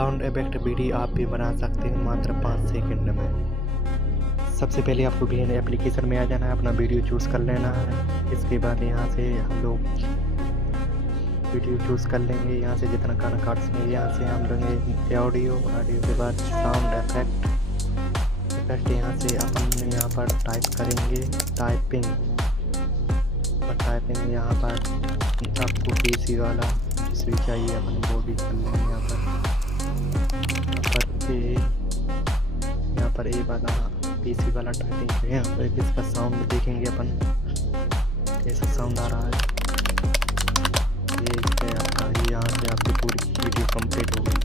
Sound effect video आप भी बना सकते हैं मात्र 5 सेकंड में। सबसे पहले आपको वीएन एप्लीकेशन में आ जाना है, अपना वीडियो चूज़ कर लेना है। इसके बाद यहाँ से हम लोग वीडियो चूज़ कर लेंगे। यहाँ से जितना गाना काट सकेंगे, यहाँ से हम लेंगे ऑडियो के बाद साउंड इफेक्ट। यहाँ से अपन यहाँ पर टाइप करेंगे टाइपिंग यहाँ पर आपको पीसी वाला जिस भी चाहिए अपन वो भी कर लेंगे। यहाँ पर ए वाला पीसी वाला टाइपिंग है। यहाँ पर इसका साउंड देखेंगे अपन कैसा साउंड आ रहा है। ये है आपका, यहाँ से आपकी पूरी वीडियो कंप्लीट हो गई।